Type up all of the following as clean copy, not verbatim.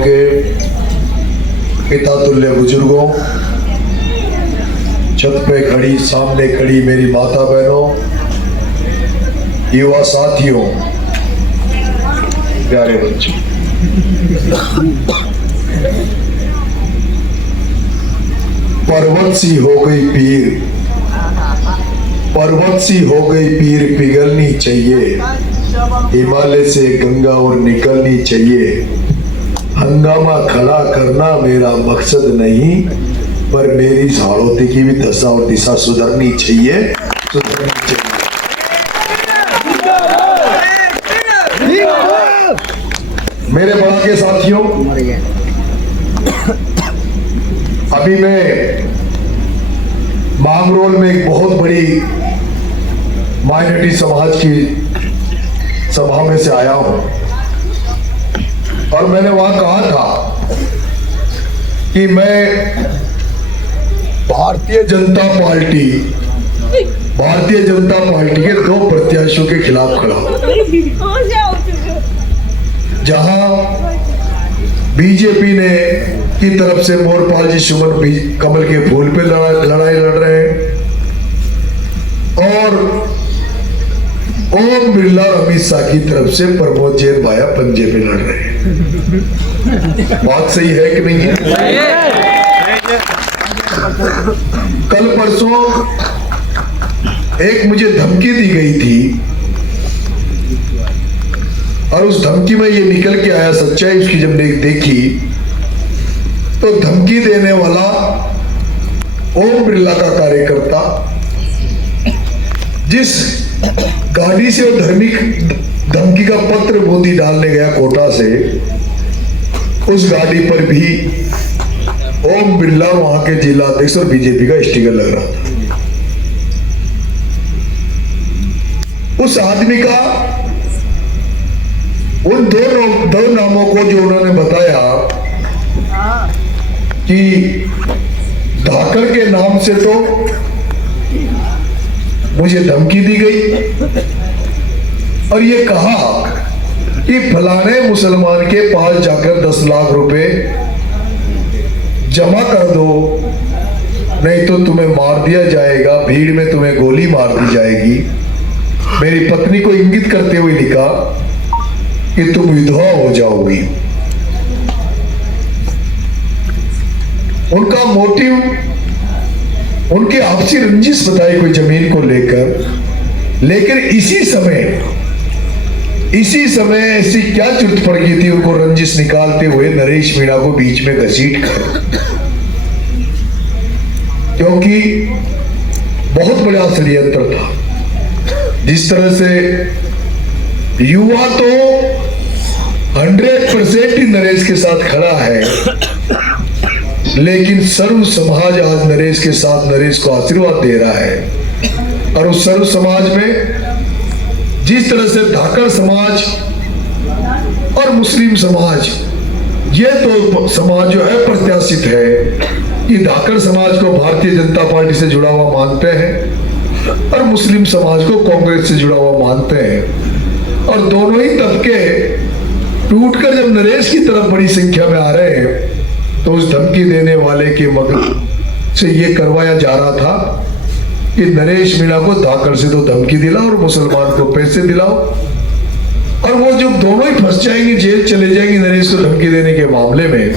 के पिता तुल्य बुजुर्गों, छत पे खड़ी सामने खड़ी मेरी माता बहनों, युवा साथियों, प्यारे बच्चों, पर्वत सी हो गई पीर, पर्वत सी हो गई पीर पिघलनी चाहिए, हिमालय से गंगा और निकलनी चाहिए। हंगामा खड़ा करना मेरा मकसद नहीं, पर मेरी झाड़ोती की भी दशा और दिशा सुधरनी चाहिए, सुधरनी चाहिए। मेरे बड़ा के साथियों, अभी मैं मांगरोल में एक बहुत बड़ी माइनॉरिटी समाज की सभा में से आया हूं और मैंने वहां कहा था कि मैं भारतीय जनता पार्टी के 2 प्रत्याशियों के खिलाफ खड़ा हूं। जहां बीजेपी ने की तरफ से मोरपाल जी सुमन कमल के फूल पे लड़ाई लड़ रहे हैं और ओम बिरला और अमित शाह की तरफ से प्रमोद जैन भाया पंजे पे लड़ रहे हैं। बात सही है कि नहीं है? कल परसों एक मुझे धमकी दी गई थी और उस धमकी में ये निकल के आया, सच्चाई उसकी जब देखी तो धमकी देने वाला ओम बिरला का कार्यकर्ता जिस गाड़ी से वो धमकी का पत्र बूंदी डालने गया कोटा से, उस गाड़ी पर भी ओम बिरला वहां के जिला अध्यक्ष और बीजेपी का स्टिकर लग रहा था। उस आदमी का उन दो नामों को जो उन्होंने बताया कि धाकड़ के नाम से तो मुझे धमकी दी गई और ये कहा कि फलाने मुसलमान के पास जाकर 10 लाख रुपए जमा कर दो, नहीं तो तुम्हें मार दिया जाएगा, भीड़ में तुम्हें गोली मार दी जाएगी। मेरी पत्नी को इंगित करते हुए लिखा कि तुम विधवा हो जाओगी। उनका मोटिव, उनकी आपसी रंजिश बताई कोई जमीन को लेकर, लेकिन इसी समय ऐसी क्या जरूरत पड़ गई थी उनको रंजिश निकालते हुए नरेश मीणा को बीच में घसीट कर, क्योंकि बहुत बड़ा षड्यंत्र था। जिस तरह से युवा तो 100% ही नरेश के साथ खड़ा है, लेकिन सर्व समाज आज नरेश के साथ नरेश को आशीर्वाद दे रहा है। और उस सर्व समाज में जिस तरह से धाकड़ समाज और मुस्लिम समाज, ये तो समाज जो है प्रत्याशित है कि धाकड़ समाज को भारतीय जनता पार्टी से जुड़ा हुआ मानते हैं और मुस्लिम समाज को कांग्रेस से जुड़ा हुआ मानते हैं, और दोनों ही तबके टूटकर जब नरेश की तरफ बड़ी संख्या में आ रहे हैं तो उस धमकी देने वाले के मगज से ये करवाया जा रहा था कि नरेश मीणा को धाकड़ से तो धमकी दिलाओ और मुसलमान को पैसे दिलाओ, और वो जब दोनों ही फंस जाएंगे, जेल चले जाएंगे नरेश को धमकी देने के मामले में,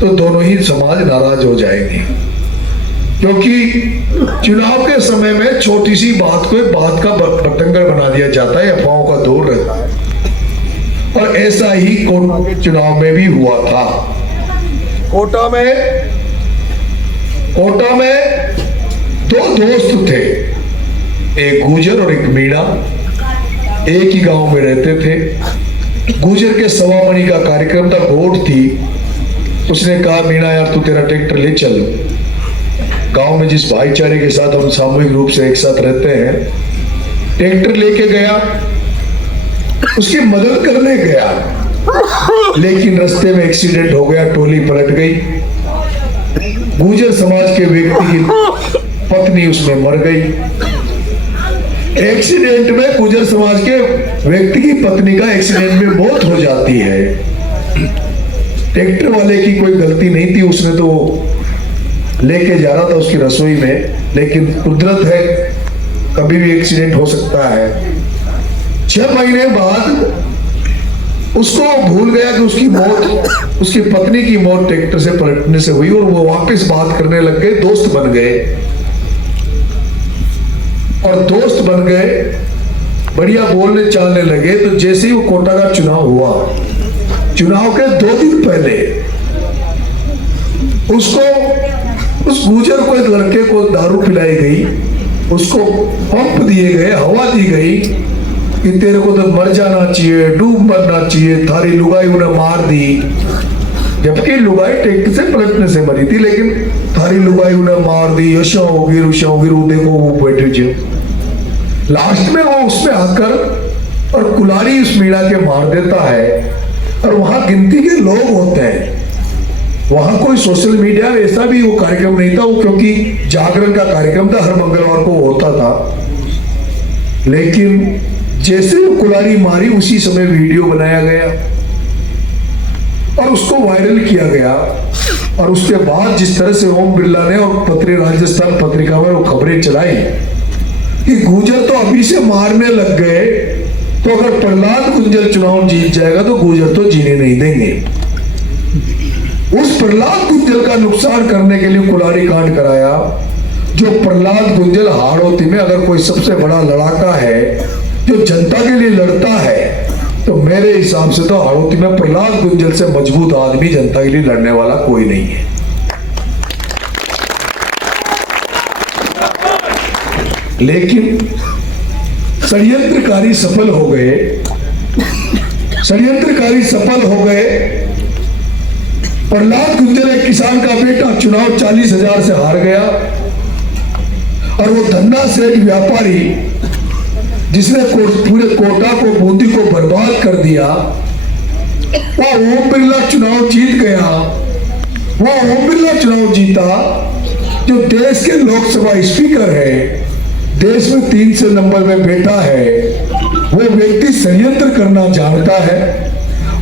तो दोनों ही समाज नाराज हो जाएंगे। क्योंकि चुनाव के समय में छोटी सी बात को बात का बतंगड़ बना दिया जाता है, अफवाहों का दौर रहता है, और ऐसा ही कोटा के चुनाव में भी हुआ था। कोटा में 2 दोस्त थे, एक गुजर और एक मीणा, एक ही गांव में रहते थे। गुजर के 1.25 मणि का कार्यक्रम था, वोट थी। उसने कहा मीणा यार तू तेरा ट्रैक्टर ले चल, गांव में जिस भाईचारे के साथ हम सामूहिक रूप से एक साथ रहते हैं। ट्रैक्टर लेके गया, उसकी मदद करने गया, लेकिन रास्ते में एक्सीडेंट हो गया, टोली पलट गई। गुर्जर समाज के व्यक्ति की पत्नी उसमें मर गई। एक्सीडेंट में गुर्जर समाज के व्यक्ति की पत्नी का एक्सीडेंट में मौत हो जाती है। ट्रैक्टर वाले की कोई गलती नहीं थी, उसने तो लेके जा रहा था उसकी रसोई में, लेकिन कुदरत है कभी भी एक्सीडेंट हो सकता है। 6 महीने बाद उसको भूल गया कि उसकी मौत, उसकी पत्नी की मौत ट्रैक्टर से पलटने से हुई, और वो वापस बात करने लग गए, दोस्त बन गए। और दोस्त बन गए, बढ़िया बोलने चालने लगे। तो जैसे ही वो कोटा का चुनाव हुआ, चुनाव के 2 दिन पहले उसको, उस गुजर को, एक लड़के को दारू पिलाई गई, उसको पंप दिए गए, हवा दी गई कि तेरे को तो मर जाना चाहिए, डूब मरना चाहिए, थारी लुगाई उन्हें मार दी। जबकि लुगाई ट्रैक्टर से पलटने से मरी थी, लेकिन थारी लुगाई उन्हें मार दी, यशा होगी रुशा होगी, रू देखो वो बैठे जो। लास्ट में वो उसमें आकर और कुलारी उस मीणा के मार देता है। और वहां गिनती के लोग होते हैं, वहां कोई सोशल मीडिया ऐसा भी वो कार्यक्रम नहीं था, वो क्योंकि जागरण का कार्यक्रम था, हर मंगलवार को होता था। लेकिन जैसे वो कुलारी मारी, उसी समय वीडियो बनाया गया और उसको वायरल किया गया। और उसके बाद जिस तरह से ओम बिरला ने और राजस्थान पत्रिका में वो खबरें चलाई कि गुर्जर तो अभी से मारने लग गए, तो अगर प्रहलाद गुंजल चुनाव जीत जाएगा तो गुर्जर तो जीने नहीं देंगे। उस प्रहलाद गुंजल का नुकसान करने के लिए कुलारी कांड कराया। जो प्रहलाद गुंजल हाड़ौती में अगर कोई सबसे बड़ा लड़ाका है जो जनता के लिए लड़ता है, तो मेरे हिसाब से तो हाड़ौती में प्रहलाद गुंजल से मजबूत आदमी जनता के लिए लड़ने वाला कोई नहीं है। लेकिन षड्यंत्रकारी सफल हो गए, षड्यंत्रकारी सफल हो गए। प्रहलाद गुंजल एक किसान का बेटा चुनाव 40,000 से हार गया, और वो धन्ना सेठ व्यापारी जिसने पूरे कोटा को, बूंदी को बर्बाद कर दिया, वह ओम बिरला चुनाव जीत गया। वह ओम बिरला चुनाव जीता, जो देश के लोकसभा स्पीकर है, देश में 3 से नंबर में बैठा है। वो व्यक्ति षड्यंत्र करना जानता है।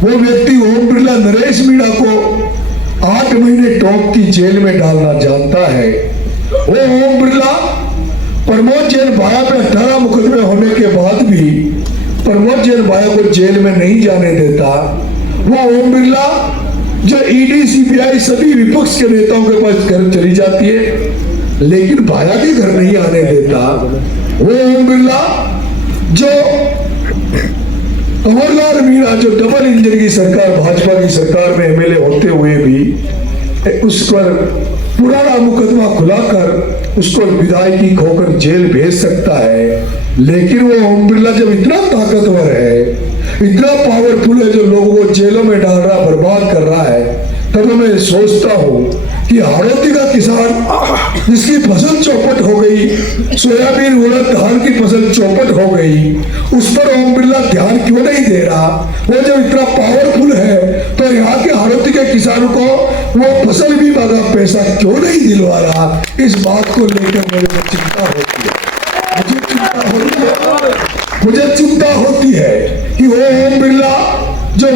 वो व्यक्ति ओम बिरला नरेश मीणा को 8 महीने टोक की जेल में डालना जानता है। वो ओम बिरला प्रमोद जैन भाया पे 18 मुकदमे होने के बाद भी प्रमोद जैन भाया को जेल में नहीं जाने देता। वो ओम बिरला जो ईडी सीबीआई सभी विपक्ष के नेताओं के पास घर चली जाती है, लेकिन भाया के घर नहीं आने देता। वो ओम बिरला जो अमरलाल मीणा जो डबल इंजन की सरकार, भाजपा की सरकार में एमएलए होते हुए भी उस पर पुराना मुकदमा खुलाकर उसको विदायगी खोकर जेल भेज सकता है। लेकिन वो ओम बिरला जब इतना ताकतवर है, इतना पावरफुल है, जो लोगों को जेलों में डाल रहा, बर्बाद कर रहा है, तब मैं सोचता हूँ कि हाड़ौती का किसान जिसकी फसल चौपट हो गई, सोयाबीन उड़द धान की फसल चौपट हो गई, उस पर ओम बिरला ध्यान क्यों नहीं दे रहा? वो जब इतना पावरफुल है तो यहाँ के हाड़ौती के किसानों को वो फसल बीमा का पैसा क्यों नहीं दिलवा रहा? इस बात को लेकर मेरे को चिंता होती है, मुझे चिंता होती है कि वो ओम बिरला जो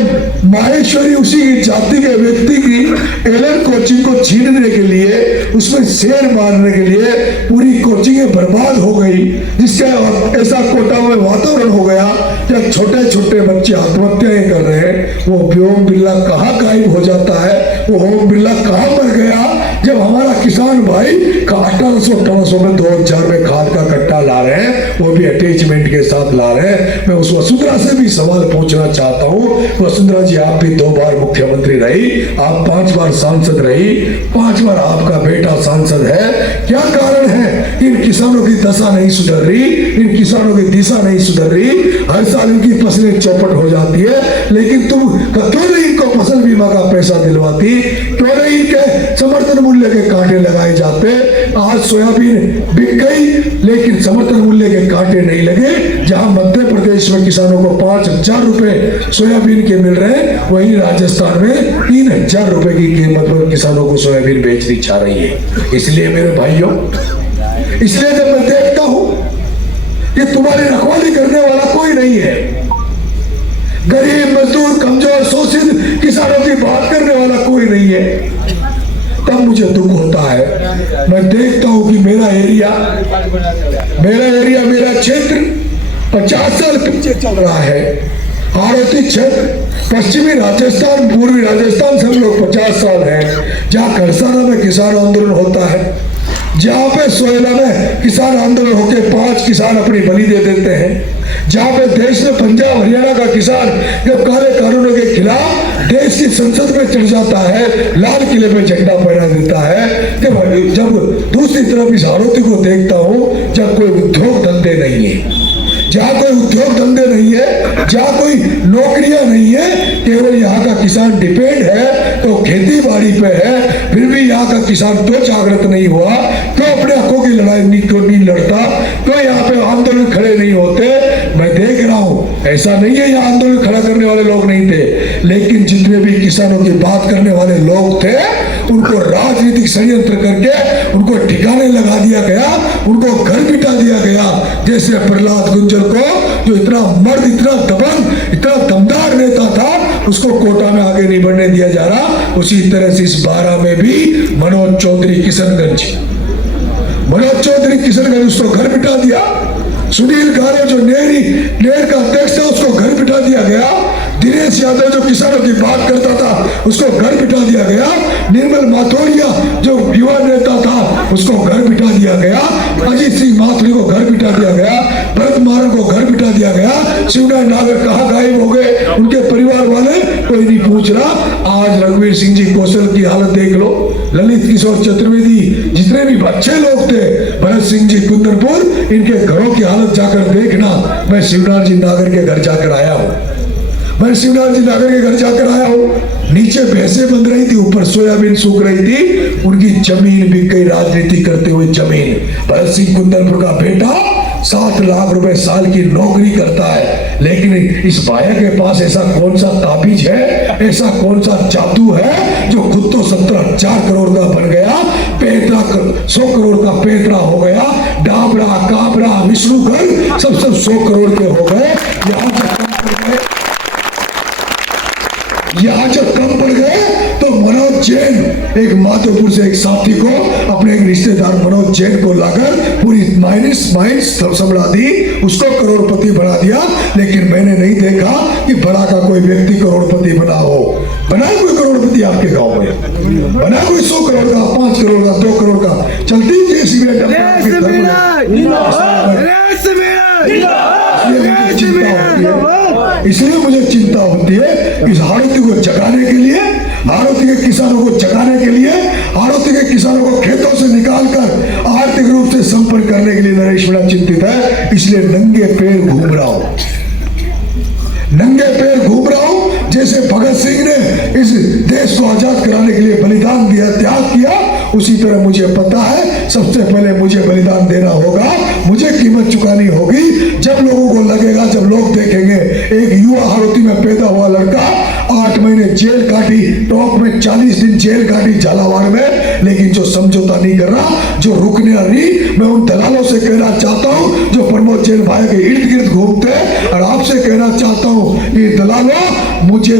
माहेश्वरी उसी की जाति के व्यक्ति की एलन कोचिंग को छीनने के लिए, उसमें शेर मारने के लिए पूरी कोचिंग बर्बाद हो गई, जिसका ऐसा कोटा में वातावरण हो गया कि छोटे छोटे बच्चे आत्महत्याएं कर रहे हैं। वो ओम बिरला कहाँ गायब हो जाता है? वो ओम बिरला कहाँ मर गया जब हमारा किसान भाई का 1800 में 2000 में खाद का कट्टा ला रहे हैं, वो भी अटैचमेंट के साथ ला रहे हैं। मैं उस वसुंधरा से भी सवाल पूछना चाहता हूँ, वसुंधरा जी आप भी 2 बार मुख्यमंत्री रही, आप 5 बार सांसद रही, 5 बार आपका बेटा सांसद है, क्या कारण है इन किसानों की दशा नहीं सुधर रही, इन किसानों की दिशा नहीं सुधर रही? हर साल इनकी फसलें चौपट हो जाती है, लेकिन तुम क्यों नहीं इनको फसल बीमा का पैसा दिलवाती? क्यों नहीं इनके समर्थन मूल्य के कांटे लगाए जाते? आज सोयाबीन बिक गई, लेकिन समर्थन मूल्य के कांटे नहीं लगे। जहां मध्य प्रदेश में किसानों को 5,000 रुपए सोयाबीन के मिल रहे हैं, वहीं राजस्थान में 3,000 रुपए की कीमत पर किसानों को सोयाबीन बेचनी चाह रही है। इसलिए मेरे भाइयों, इसलिए जब मैं देखता हूं कि तुम्हारी रखवाली करने वाला कोई नहीं है, गरीब मजदूर कमजोर शोषित किसानों की बात करने वाला भी नहीं है। तब मुझे दुख होता है। मैं देखता हूं कि मेरा एरिया, मेरा क्षेत्र 50 साल पीछे चल रहा है। आरती क्षेत्र पश्चिमी राजस्थान, पूर्वी राजस्थान से हम लोग 50 साल हैं, जहाँ खरसाना में किसान आंदोलन होता है, जहाँ पे सोयला में किसान आंदोलन होकर 5 किसान अपनी बलि दे देते हैं, जहाँ पे देश में पंजाब हरियाणा का किसान जब काले कानूनों के खिलाफ देश की संसद में चढ़ जाता है, लाल किले पे झंडा फहरा देता है, जब दूसरी तरफ इस आरोपी को देखता हूँ जब कोई उद्योग धंधे नहीं है, जहाँ कोई उद्योग धंधे नहीं है, जहाँ कोई नौकरियां नहीं है, केवल यहाँ का किसान डिपेंड है तो खेती बाड़ी पे है, फिर भी यहाँ का किसान क्यों जागृत नहीं हुआ, क्यों अपने हकों की लड़ाई क्यों नहीं लड़ता, क्यों यहाँ पे आंदोलन खड़े नहीं होते। मैं देख रहा हूँ, ऐसा नहीं है यहाँ आंदोलन खड़ा करने वाले लोग नहीं थे, लेकिन जितने भी किसानों की बात करने वाले लोग थे उनको राजनीतिक षड्यंत्र करके उनको ठिकाने लगा दिया गया, उनको घर बिठा दिया गया। जैसे प्रहलाद गुंजल को, जो इतना मर्द, इतना दबंग, इतना दमदार नेता था, उसको कोटा में आगे नहीं बढ़ने दिया जा रहा, उसी तरह से इस 12 में भी मनोज चौधरी किशनगंज, उसको घर बिठा दिया। सुनील गारो जो नेर का अध्यक्ष था, उसको घर बिठा दिया गया। दिनेश यादव जो किसानों की बात करता था, उसको घर बिठा दिया गया। निर्मल माथुरिया जो युवा नेता था, उसको घर बिठा दिया गया। अजीत सिंह माथुरी को घर बिठा दिया गया। भरत मारन को घर बिठा दिया गया। शिवनारायण नागर कहाँ गायब हो गए, उनके परिवार वाले कोई नहीं पूछ रहा। आज रघुवीर सिंह जी कौशल की हालत देख लो, ललित किशोर चतुर्वेदी, जितने भी अच्छे लोग थे, भरत सिंह जी कुंदनपुर, इनके घरों की हालत जाकर देखना। मैं शिवनारायण जी नागर के घर जाकर आया हूँ, नीचे भैंसे बंध रही थी, ऊपर सोयाबीन सूख रही थी, उनकी जमीन बिक गई राजनीति करते हुए। जमीन, भरत सिंह कुंदनपुर का बेटा 7 लाख रुपए साल की नौकरी करता है, लेकिन इस भाया के पास ऐसा कौन सा ताबीज है, ऐसा कौन सा जादू है, जो खुद तो 17,000 करोड़ का बन गया, 100 करोड़ का पेतरा हो गया, डाबरा, काबरा, विष्णुगढ़ सब 100 करोड़ के हो गए। यहाँ जब कम पड़ गए तो मनोज जैन, एक माधोपुर से एक साथी को, अपने एक रिश्तेदार मनोज जैन को लाकर पूरी माइंस संभला दी, उसको करोड़पति बना दिया। लेकिन मैंने नहीं देखा कि बड़ा का कोई व्यक्ति करोड़पति बना हो। बना कोई करोड़पति आपके गांव में? बना कोई 100 करोड़ का, 5 करोड़ का, 2 करोड़ का? चलती इसलिए मुझे चिंता होती है इस आरोपी को जगाने के लिए, आरोपी के किसानों को जगाने के लिए, आरोपी के किसानों को खेतों से निकालकर आर्थिक रूप से संपर्क करने के लिए नरेश मीणा चिंतित है। इसलिए नंगे पैर घूम रहा हूं, जैसे भगत सिंह ने इस देश को आजाद कराने के लिए बलिदान दिया, त्याग किया, उसी तरह मुझे पता है सबसे पहले मुझे बलिदान देना होगा, मुझे कीमत चुकानी होगी। जब लोगों को लगेगा, जब लोग देखेंगे एक युवा हारोती में पैदा हुआ लड़का 8 महीने जेल काटी, टॉप में 40 दिन जेल काटी झालावाड़ में, लेकिन जो समझौता नहीं कर रहा, जो रुकने नहीं। मैं उन दलालों से कहना चाहता हूं जो प्रमोद जैन भाई के इर्द गिर्द घूमते हैं, और आपसे कहना चाहता हूं कि दलालों, मुझे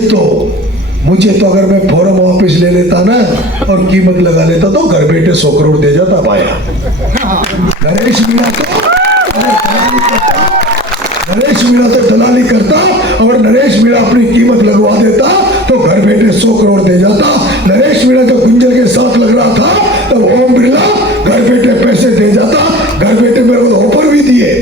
तो अगर मैं फॉर्म वापस ले लेता ना और कीमत लगा लेता तो घर बैठे 100 करोड़ दे जाता भाया। नरेश मीणा तो दलाली करता, और नरेश मीणा अपनी कीमत लगवा देता तो घर बैठे 100 करोड़ दे जाता। नरेश मीणा जब गुंजल के साथ लग रहा था तब ओम बिरला घर बैठे पैसे दे जाता। घर बैठे मेरे को ऑफर भी दिए,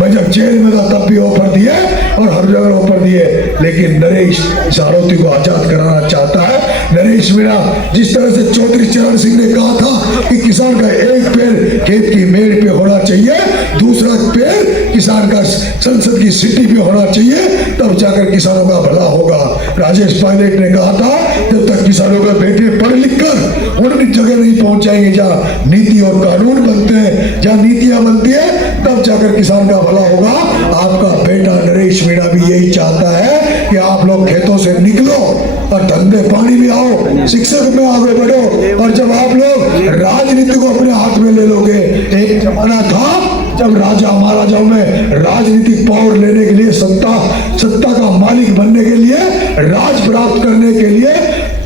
मैं जब जेल में था तब भी ऑफर दिए और हर जगह ऑफर दिए। लेकिन नरेश इस आरोपी को आजाद कराना चाहता है। नरेश मीणा जिस तरह से चौधरी चरण सिंह ने कहा था कि किसान का एक पैर खेत की मेड़ पे होना चाहिए, दूसरा पैर किसान का संसद की सिटी पे होना चाहिए, तब जाकर किसानों का भला होगा। राजेश पायलट ने कहा था जब तक किसानों के बेटे पढ़ लिख कर उनकी जगह नहीं पहुंच जाएंगे जहाँ नीति और कानून बनते हैं, जहाँ नीतियां बनती है, तब जाकर किसान का भला होगा। आपका बेटा नरेश मीणा भी यही चाहता है कि आप लोग खेतों से निकलो, और धंधे पानी में आओ, शिक्षक में आगे बढ़ो। और जब आप लोग राजनीति को अपने हाथ में ले लोगे, एक जमाना था जब राजा महाराजाओं में राजनीतिक पावर लेने के लिए, सत्ता का मालिक बनने के लिए, राज प्राप्त करने के लिए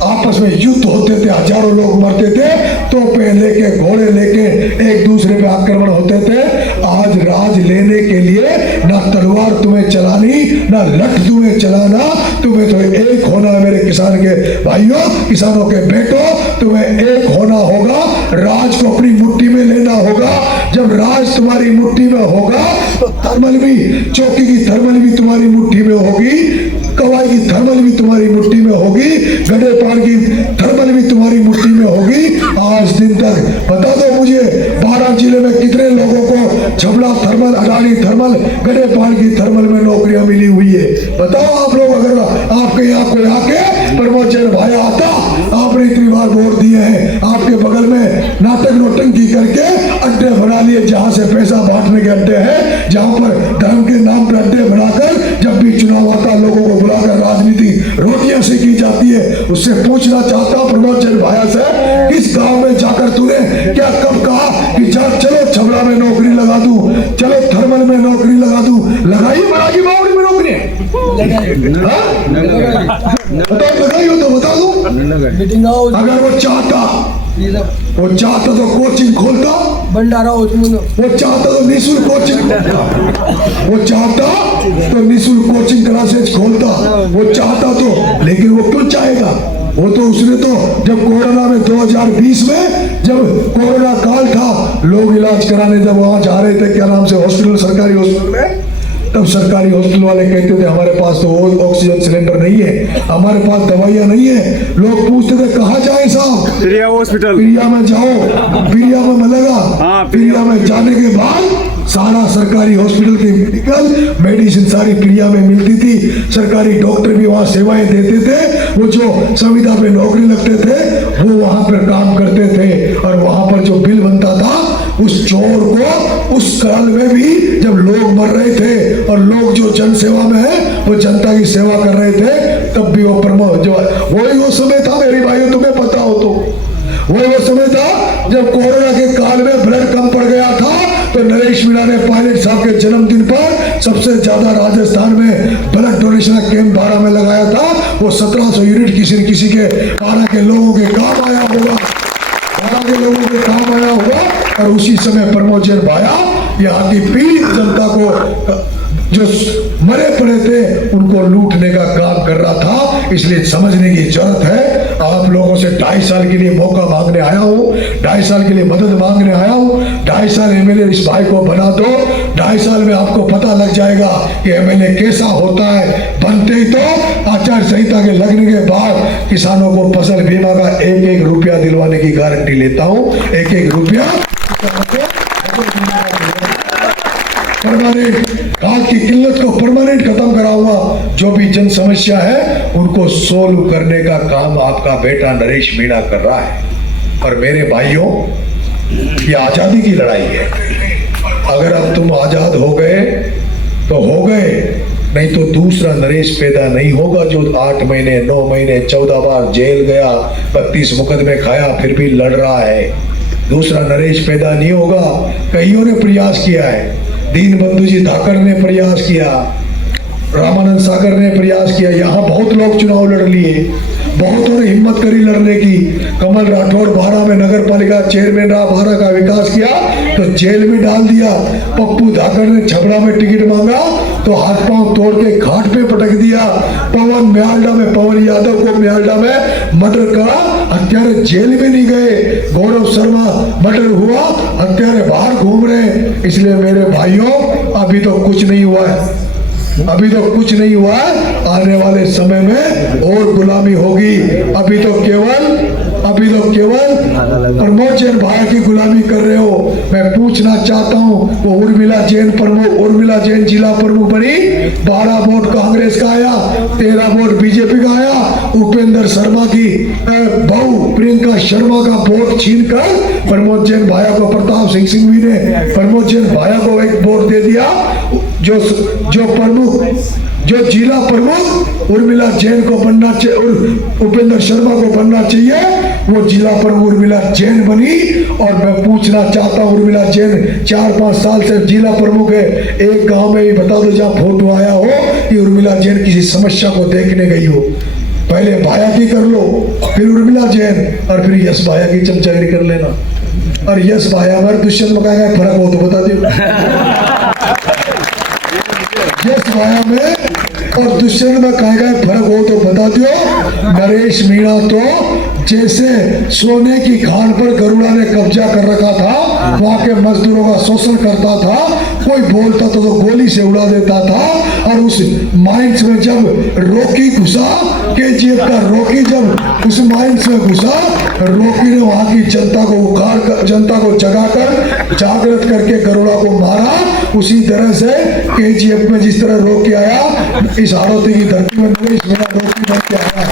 आपस में युद्ध होते थे, हजारों लोग मरते थे, तोपें लेके, घोड़े लेके एक दूसरे पे आक्रमण होते थे। आज राज लेने के लिए ना तलवार तुम्हें चलानी, ना लठ तुम्हें चलाना, तुम्हें तो एक होना है मेरे किसान के भाइयों, किसानों के बेटों, तुम्हें एक होना होगा, राज को अपनी मुट्ठी में लेना होगा। जब राज तुम्हारी मुट्ठी में होगा तो थर्मल भी, चौकी की थर्मल भी तुम्हारी मुट्ठी में होगी, कवाई की थर्मल भी तुम्हारी मुट्ठी में होगी, गड्ढे पान की थर्मल भी तुम्हारी मुट्ठी में होगी। आज दिन तक बता दो मुझे 12 जिले में कितने लोगों को छबड़ा थर्मल, अडानी थर्मल, गड्ढे पान की थर्मल में नौकरियां मिली हुई है? बताओ आप लोग। अगर आपके यहाँ कोई आके प्रमोद जैन भाई आता, आपने इतनी बार वोट दिए हैं, आपके बगल में नाटक नोटंकी करके अड्डे बना लिए, जहां से पैसा बांटने के अड्डे हैं, जहां पर धर्म के नाम पर अड्डे बनाकर जब भी चुनाव आता लोगों को बुलाकर राजनीति रोटियां से की जाती है। उससे पूछना चाहता हूं प्रमोद जैन भाया से, किस गांव में जाकर तूने क्या कब कहा कि चलो छबड़ा में नौकरी लगा दूं, चलो थर्मल में नौकरी लगा दूं? लगाई बड़ा की बावड़ी में नौकरी लगाई हो तो बता दो। अगर वो चाहता तो कोचिंग खोलता, भंडारा वो चाहता तो निःशुल्क कोचिंग, वो चाहता तो निःशुल्क कोचिंग क्लासेज खोलता, वो चाहता तो। लेकिन वो क्यों चाहेगा? वो तो उसने तो जब कोरोना में 2020 में जब कोरोना काल था, लोग इलाज कराने जब वहां जा रहे थे, क्या नाम से हॉस्पिटल, सरकारी हॉस्पिटल में, तब सरकारी हॉस्पिटल वाले कहते थे हमारे पास तो ऑक्सीजन सिलेंडर नहीं है, हमारे पास दवाइयां नहीं है। लोग पूछते थे कहाँ जाए साहब? प्रिया हॉस्पिटल, प्रिया में जाओ, प्रिया में मिलेगा। प्रिया में जाने के बाद सारा सरकारी हॉस्पिटल की मेडिकल मेडिसिन सारी प्रिया में मिलती थी, सरकारी डॉक्टर भी वहाँ सेवाएं देते थे, वो जो संविदा पे नौकरी लगते थे वो वहाँ पर काम करते थे। और वहाँ पर जो बिल बनता था उस चोर को, उस काल में भी जब लोग मर रहे थे और लोग जो जन सेवा में है वो जनता की सेवा कर रहे थे, तब भी वो प्रमोद जो वही वो समय था मेरे भाइयों, तुम्हें पता हो तो वही वो समय था जब कोरोना के काल में ब्लड कम पड़ गया था, तो नरेश मीणा ने पायलट साहब के जन्मदिन पर सबसे ज्यादा राजस्थान में ब्लड डोनेशन कैंप 12 में लगाया था। वो 1700 यूनिट किसी न किसी के 12 के लोगों के काम आया होगा, 12 के लोगों के काम आया होगा। और उसी समय प्रमोद जैन भाया यहाँ की पीड़ित जनता को, जो मरे पड़े थे, उनको लूटने का काम कर रहा था। इसलिए समझने की जरूरत है। आप लोगों से 2.5 साल के लिए मौका मांगने आया हूँ, 2.5 साल के लिए मदद मांगने आया हूँ। 2.5 साल एमएलए इस भाई को बना दो, 2.5 साल में आपको पता लग जाएगा कि एमएलए कैसा होता है। बनते ही तो आचार संहिता के लगने के बाद किसानों को फसल बीमा का 1-1 रुपया दिलवाने की गारंटी लेता हूँ। 1-1 रुपया परमानेंट, काल की किल्लत को परमानेंट खत्म कराऊंगा। जो भी जन समस्या है उनको सोल्व करने का काम आपका बेटा नरेश मीणा कर रहा है। और मेरे भाइयों, ये आजादी की लड़ाई है। अगर अब तुम आजाद हो गए तो हो गए, नहीं तो दूसरा नरेश पैदा नहीं होगा जो 8 महीने 9 महीने 14 बार जेल गया, 32 मुकदमे खाया, फिर भी लड़ रहा है। दूसरा नरेश पैदा नहीं होगा। कईयों ने प्रयास किया है, दीनबंधु जी धाकर ने प्रयास किया, रामानंद सागर ने प्रयास किया, यहाँ बहुत लोग चुनाव लड़ लिए, बहुतों ने हिम्मत करी लड़ने की। कमल राठौर 12 में नगर पालिका चेयरमैन रहा, 12 का विकास किया तो जेल में डाल दिया। पप्पू धाकर ने छबड़ा में टिकट मांगा तो हाथ पांव तोड़ के घाट पे पटक दिया। पवन म्याल्डा में, पवन यादव को म्याल्डा में मर्डर करा, हत्यारे जेल में नहीं गए। गौरव शर्मा मर्डर हुआ, हत्यारे बाहर घूम रहे। इसलिए मेरे भाइयों, अभी तो कुछ नहीं हुआ है, अभी तो कुछ नहीं हुआ है। आने वाले समय में और गुलामी होगी। अभी तो केवल प्रमोद जैन भाई की गुलामी कर रहे हो। मैं पूछना चाहता हूँ, वो उर्मिला जैन जिला प्रमुख बनी, 12 वोट कांग्रेस का आया, 13 वोट बीजेपी का आया। उपेंद्र शर्मा की बहू प्रियंका शर्मा का वोट छीनकर प्रमोद जैन भाया को, प्रताप सिंह सिंघवी ने प्रमोद जैन भाया को 1 वोट दे दिया। जो जो जिला प्रमुख उर्मिला जैन को बनना चाहिए और उपेंद्र शर्मा को बनना चाहिए, वो जिला प्रमुख उर्मिला जैन बनी। और मैं पूछना चाहता हूँ, उर्मिला जैन 4-5 साल से जिला प्रमुख है, एक गांव में ही बता दो जहाँ फोटो आया हो कि उर्मिला जैन किसी समस्या को देखने गई हो। पहले भाया की कर लो, फिर उर्मिला जैन, और फिर यश भाया की चमचागिरी कर लेना। और यश भाया हमारे दुष्यंत में क्या फर्क हो तो बता दो। यश भाया में और दुष्यंत में क्या फर्क हो तो बता दो। नरेश मीणा तो जैसे सोने की खान पर गरुड़ा ने कब्जा कर रखा था, वहां के मजदूरों का शोषण करता था, कोई बोलता तो गोली से उड़ा देता था। और उस माइंस में जब रॉकी घुसा, केजीएफ का रॉकी जब उस माइंस में घुसा, रॉकी ने वहां की जनता को उखाड़ कर, जनता को जगाकर जागृत करके गरुड़ा को मारा। उसी तरह से केजीएफ में जिस तरह रॉकी आया, इस हाड़ौती की धरती में नरेश मीणा रॉकी बन के आया।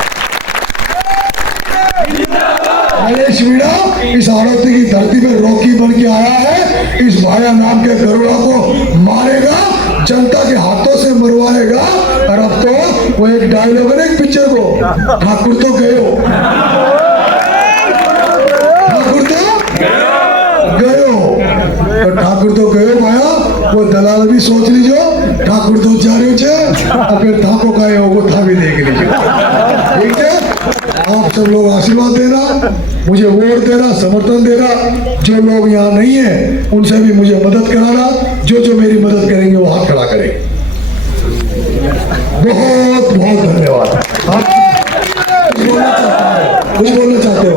नरेश मीणा इस हाड़ौती की धरती में रॉकी बन के आया है। इस भाया नाम के गरुड़ा को मारेगा, जनता के हाथों से मरवाएगा। और अब तो वो एक डायलॉग है एक पिक्चर को, ठाकुर तो गए हो, ठाकुर तो गए हो, तो ठाकुर तो गए हो भाया, वो दलाल भी सोच लीजिए, ठाकुर तो जा रहे हो, और फिर ठाकुर गए हो वो था भी देख लीजिए। ठीक है, आप सब लोग आशीर्वाद देना, मुझे वोट देना, समर्थन देना। जो लोग यहाँ नहीं है उनसे भी मुझे मदद कराना, जो मेरी मदद करेंगे वो हाथ खड़ा करेंगे। बहुत बहुत धन्यवाद। आप कुछ बोलना चाहते हो?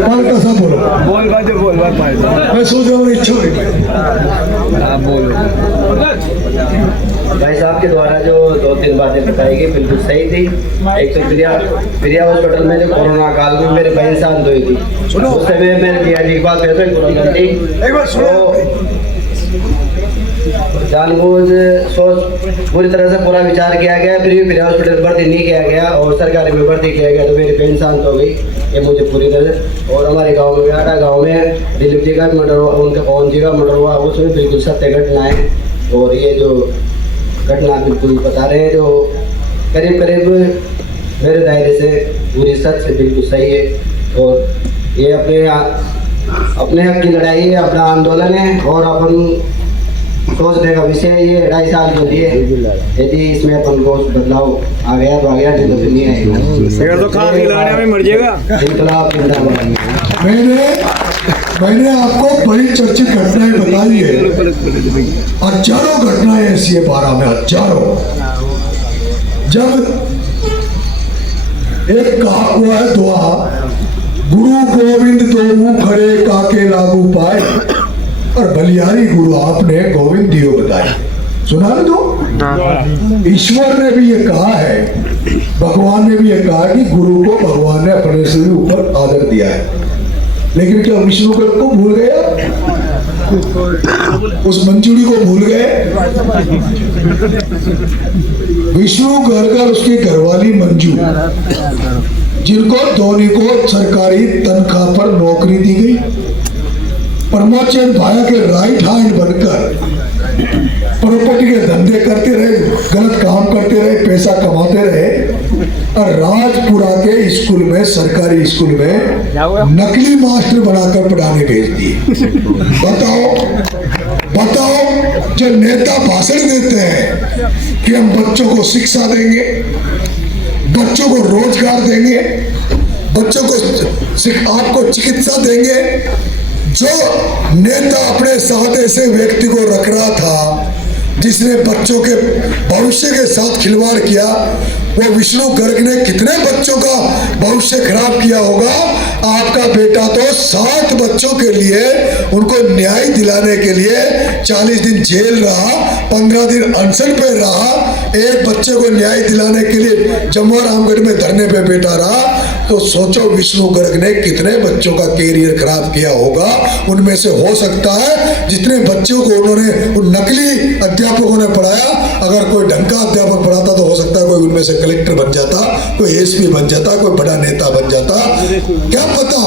पाल का सब बोलो। मैं सोच रहा हूँ इच्छुक भाई साहब के द्वारा जो 2-3 बातें बताई गई बिल्कुल सही थी। एक तो प्रिया हॉस्पिटल में जो कोरोना काल में मेरे बहन शांत हुई थी, उस समय मेरे पिया जी की बात कहते हैं कोरोना थी, जानबूझ सोच पूरी तरह से पूरा विचार किया गया, फिर भी प्रिया हॉस्पिटल भर्ती नहीं किया गया और सरकारी में भर्ती किया गया, तो मेरी बहन शांत हो गई। ये मुझे पूरी तरह से, और हमारे गांव में आटा गाँव में दिलीप जी का मर्डर हुआ, उनके पवन जी का मर्डर हुआ, उसमें बिल्कुल सत्य घटनाएं और ये जो घटना बिल्कुल बता रहे हैं, जो करीब करीब मेरे दायरे से पूरी सच से बिल्कुल सही है। और ये अपने हक की लड़ाई है, अपना आंदोलन है, और अपन सोचने का विषय है। ये 2.5 साल के लिए यदि इसमें अपन को बदलाव आ गया तो आ गया, नहीं तो फिर नहीं आएगा, तो खा के लड़ने में मर जाएगा। इनकलाब जिंदाबाद। मैंने आपको बड़ी चर्चित घटनाएं बताई है, हजारों घटनाएं ऐसी है 12 में, हजारों। जब एक कहा हुआ है दुआ, गुरु गोविंद दो खड़े काके लागू पाए, और बलियारी गुरु आपने गोविंद दियो बताए। सुना ना तो ईश्वर ने भी ये कहा है, भगवान ने भी ये कहा कि गुरु को भगवान ने अपने से भी ऊपर आदर दिया है। लेकिन क्या विष्णुगढ़ को भूल गया? उस मंजूरी को भूल गए? विष्णुगढ़ का उसकी घरवाली मंजू, जिनको धोनी को सरकारी तनख्वाह पर नौकरी दी गई, परमाचंद भाया के राइट हैंड बनकर प्रॉपर्टी के धंधे करते रहे, गलत काम करते रहे, पैसा कमाते रहे, और राजपुरा के स्कूल में, सरकारी स्कूल में नकली मास्टर बनाकर पढ़ाने भेज दिए। बताओ, जो नेता भाषण देते हैं कि हम बच्चों को शिक्षा देंगे, बच्चों को रोजगार देंगे, बच्चों को आपको चिकित्सा देंगे, जो नेता अपने साथ ऐसे व्यक्ति को रख रहा था जिसने बच्चों के भविष्य के साथ खिलवाड़ किया, वो विष्णु गर्ग ने कितने बच्चों का भविष्य खराब किया होगा। आपका बेटा तो 7 बच्चों के लिए, उनको न्याय दिलाने के लिए 40 दिन जेल रहा, 15 दिन अनशन पे रहा, एक बच्चे को न्याय दिलाने के लिए जमुआ रामगढ़ में धरने पे बैठा रहा। तो सोचो विष्णु गर्ग ने कितने बच्चों का कैरियर खराब किया होगा। उनमें से हो सकता है जितने बच्चों को उन्होंने उन नकली अध्यापकों ने पढ़ाया, अगर कोई ढंग का अध्यापक पढ़ाता तो हो सकता है कोई उनमें से कलेक्टर बन जाता, कोई एसपी बन जाता, कोई बड़ा नेता बन जाता, क्या पता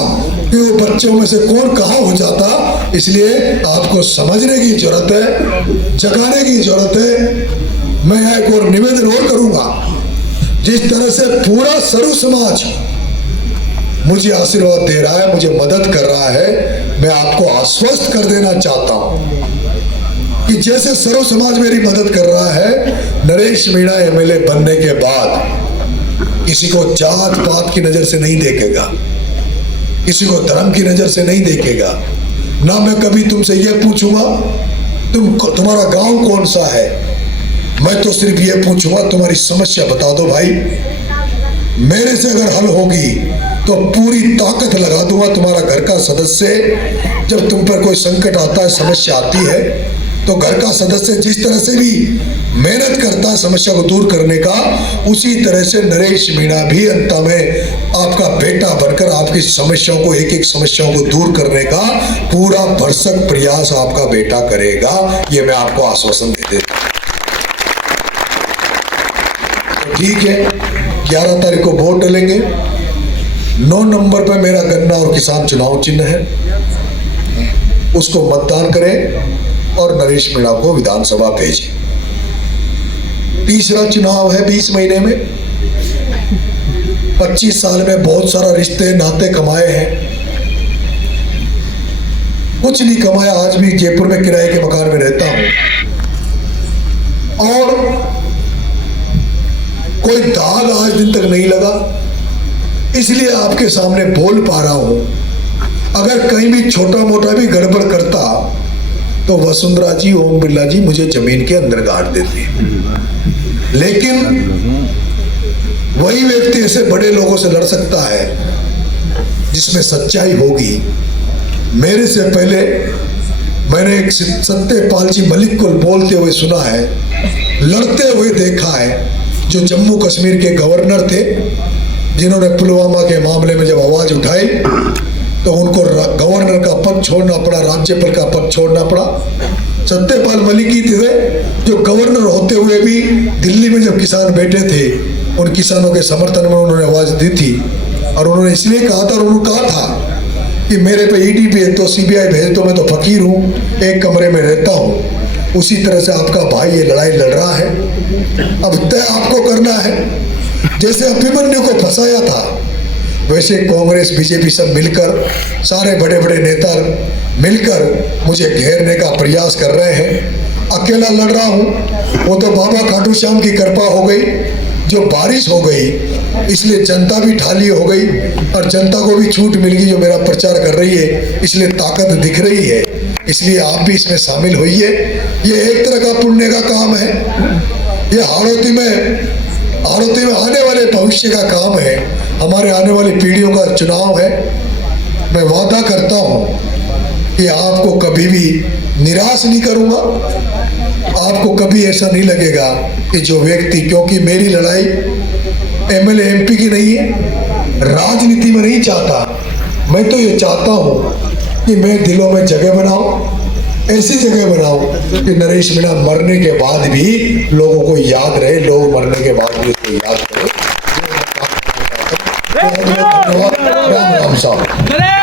कि वो बच्चों में से कौन कहाँ हो जाता। इसलिए आपको समझने की जरूरत है, जगाने की जरूरत है। मैं एक और निवेदन और करूंगा, जिस तरह से पूरा सर्व समाज मुझे आशीर्वाद दे रहा है, मुझे मदद कर रहा है, मैं आपको आश्वस्त कर देना चाहता हूं कि जैसे सर्व समाज मेरी मदद कर रहा है, नरेश मीणा एमएलए बनने के बाद किसी को जात पात की नजर से नहीं देखेगा, किसी को धर्म की नजर से नहीं देखेगा। ना मैं कभी तुमसे यह पूछूंगा तुम्हारा गांव कौन सा है, मैं तो सिर्फ ये पूछूंगा तुम्हारी समस्या बता दो भाई। मेरे से अगर हल होगी तो पूरी ताकत लगा दूंगा। तुम्हारा घर का सदस्य जब तुम पर कोई संकट आता है, समस्या आती है, तो घर का सदस्य जिस तरह से भी मेहनत करता है समस्या को दूर करने का, उसी तरह से नरेश मीणा भी अंत में आपका बेटा बनकर आपकी समस्याओं को, एक एक समस्याओं को दूर करने का पूरा भरसक प्रयास आपका बेटा करेगा। ये मैं आपको आश्वासन दे देता हूं। ठीक है, 11 तारीख को वोट डालेंगे। 9 नंबर पर मेरा गन्ना और किसान चुनाव चिन्ह है, उसको मतदान करें और नरेश मीणा को विधानसभा भेजें। तीसरा चुनाव है 20 महीने में। 25 साल में बहुत सारा रिश्ते नाते कमाए हैं, कुछ नहीं कमाया। आज भी जयपुर में किराए के मकान में रहता हूं और कोई दाग आज दिन तक नहीं लगा, इसलिए आपके सामने बोल पा रहा हूं। अगर कहीं भी छोटा मोटा भी गड़बड़ करता तो वसुंधरा जी, ओम बिरला जी मुझे जमीन के अंदर गाड़ देते। लेकिन वही व्यक्ति ऐसे बड़े लोगों से लड़ सकता है जिसमें सच्चाई होगी। मेरे से पहले मैंने एक सत्यपाल जी मलिक को बोलते हुए सुना है, लड़ते हुए देखा है, जो जम्मू कश्मीर के गवर्नर थे, जिन्होंने पुलवामा के मामले में जब आवाज उठाई तो उनको गवर्नर का पद छोड़ना पड़ा, राज्यपाल का पद छोड़ना पड़ा। सत्यपाल मलिक ही थे जो गवर्नर होते हुए भी दिल्ली में जब किसान बैठे थे, उन किसानों के समर्थन में उन्होंने आवाज दी थी। और उन्होंने इसलिए कहा था, और उन्होंने कहा था कि मेरे पे ईडी भेज दो, सीबीआई भेज दो, मैं तो फकीर हूँ, एक कमरे में रहता हूँ। उसी तरह से आपका भाई ये लड़ाई लड़ रहा है। अब तय आपको करना है। जैसे अभिमन्यु को फंसाया था, वैसे कांग्रेस बीजेपी सब मिलकर, सारे बड़े बड़े नेता मिलकर मुझे घेरने का प्रयास कर रहे हैं। अकेला लड़ रहा हूँ, वो तो बाबा खाटू श्याम की कृपा हो गई, जो बारिश हो गई, इसलिए जनता भी ठाली हो गई और जनता को भी छूट मिल गई जो मेरा प्रचार कर रही है, इसलिए ताकत दिख रही है। इसलिए आप भी इसमें शामिल होइए। ये एक तरह का पुण्य का काम है। ये हाड़ौती में आने वाले भविष्य का काम है, हमारे आने वाली पीढ़ियों का चुनाव है। मैं वादा करता हूँ कि आपको कभी भी निराश नहीं करूँगा। आपको कभी ऐसा नहीं लगेगा कि जो व्यक्ति, क्योंकि मेरी लड़ाई एमएलए एमपी की नहीं है, राजनीति में नहीं चाहता। मैं तो ये चाहता हूँ कि मैं दिलों में जगह बनाऊं, ऐसी जगह बनाऊं कि नरेश मीणा मरने के बाद भी लोगों को याद रहे, लोग मरने के बाद भी उसको याद करें। राम राम साहब।